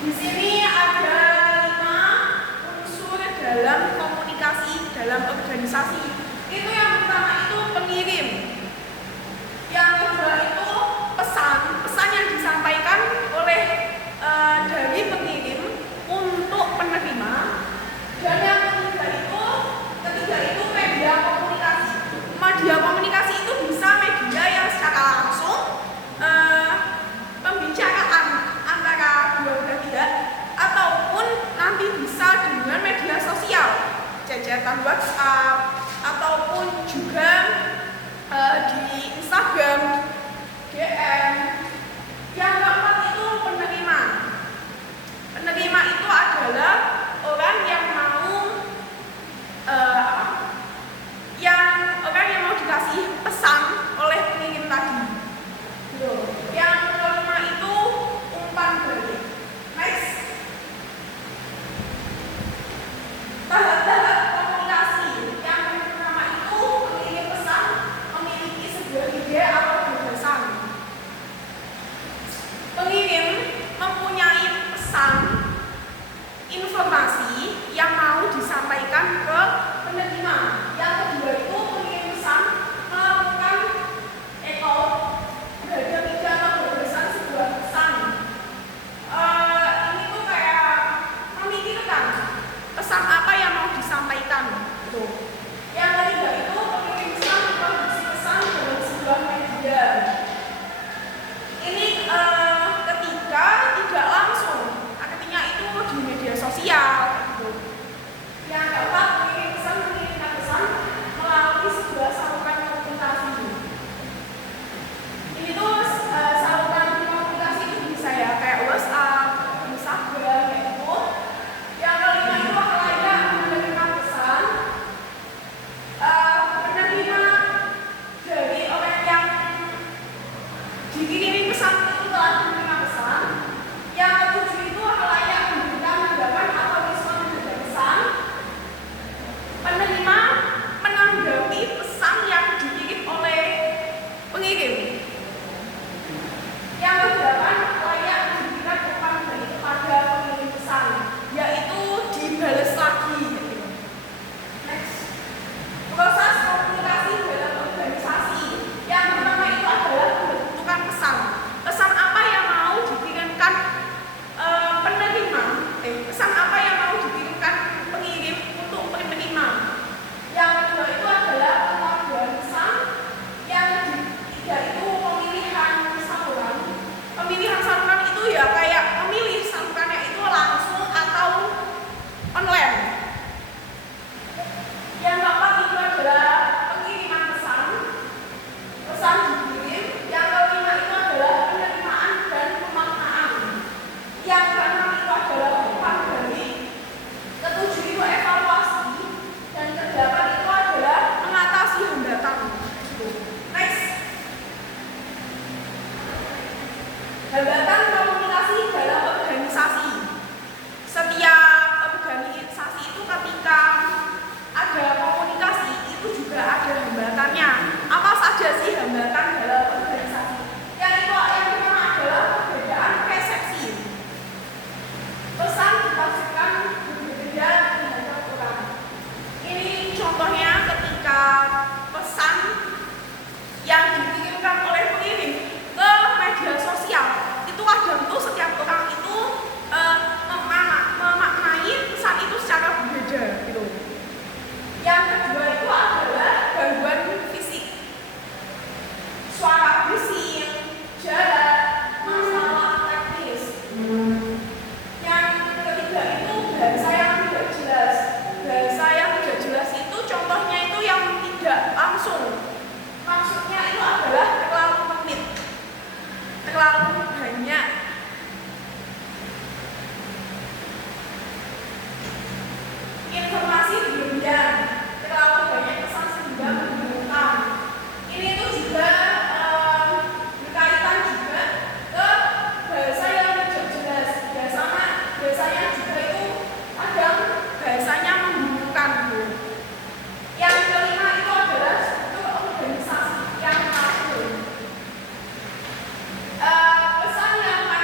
Di sini ada 5 unsur dalam komunikasi dalam organisasi. Itu yang pertama itu pengirim. Yang kedua itu pesan yang disampaikan oleh dari pengirim untuk penerima. Dan yang ketiga itu media komunikasi. Media komunikasi itu bisa media yang secara langsung pembicaraan antara dua belah pihak, ataupun nanti bisa dengan media sosial, cecetan WhatsApp, ataupun juga di Instagram, DM. Yang keempat itu penerima. Penerima itu adalah orang yang mau dikasih pesan oleh pengirim tadi. Yang kelima itu umpan balik. Next. Tahap-tahap komunikasi. Yang pertama itu pengirim pesan memiliki sebuah ide atau gagasan. Pengirim mempunyai pesan, informasi yang mau disampaikan ke penerima. Yang kedua itu pengirim pesan melakukan berada atau gagasan sebuah pesan. Ini tuh kayak memikirkan pesan apa yang mau disampaikan. Yang ketiga itu pengirim pesan memproduksi pesan dalam sebuah media. Ini ketika tidak langsung, artinya itu di media sosial. Yang keempat, pengirim pesan mengirimkan pesan melalui sebuah saluran komunikasi. Ini tuh saluran komunikasi itu bisa ya kayak WhatsApp, Instagram, kayak gitu. Yang kelima itu halayak menerima pesan. Penerima dari orang yang dikirimi pesan itu telah menerima pesan. Yang ketujuh itu halayak memberikan tanggapan atau respon terhadap pesan. Penerima menanggapi pesan yang dikirim oleh pengirim. Yang kedelapan, layak diberikan umpan balik kepada pengirim pesan, yaitu dibalas lagi. Next. Proses komunikasi dalam organisasi. Yang pertama itu adalah pembentukan pesan. Pesan apa yang mau dikirimkan penerima? Pesan apa yang mau dikirimkan pengirim untuk penerima? Yang kedua itu adalah pembuatan pesan. Yang ketiga itu pemilihan saluran. Pemilihan saluran itu ya kayak memilih salurannya itu langsung atau online. Yang keempat itu adalah pengiriman pesan. Pesan dikirim. Yang kelima itu adalah penerimaan dan pemaknaan. Yang keenam itu adalah umpan balik. Ketujuh itu evaluasi. Dan kedelapan itu adalah mengatasi hambatan. Next. Hambatan komunikasi dalam organisasi. Setiap organisasi itu ketika ada komunikasi itu juga ada hambatannya. Apa saja sih hambatan dalam organisasi? Yang pertama adalah perbedaan persepsi. Pesan ditafsirkan berbeda di hadapan orang. Ini contohnya ketika pesan yang dikirimkan oleh pengirim ke media sosial, itu kadang tuh setiap orang itu memaknai pesan itu secara berbeda gitu. Yang kedua itu adalah gangguan fisik, suara bising, jarak, masalah teknis. Yang ketiga itu bahasa yang tidak jelas. Bahasa yang tidak jelas itu contohnya itu yang tidak langsung. Maksudnya itu adalah terlalu rumit, terlalu banyak. Informasi berlebihan, terlalu banyak pesan sehingga membingungkan. Ini itu juga berkaitan juga ke bahasa yang tidak jelas. Biasanya juga itu kadang bahasanya membingungkan. Yang kelima itu adalah struktur organisasi yang terakhir. Pesan yang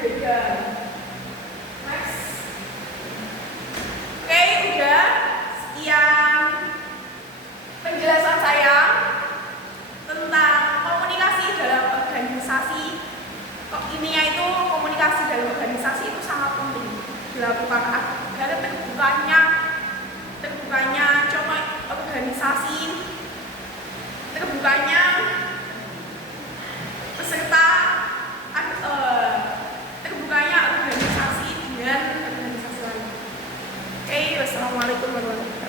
berbeda. Next. Oke, udah. Sekian penjelasan saya tentang komunikasi dalam organisasi. Ininya itu komunikasi dalam organisasi itu sangat penting dilakukan agar terbukanya contoh organisasi, terbukanya peserta, terbukanya organisasi dengan organisasi lain. Oke, wassalamualaikum warahmatullahi wabarakatuh.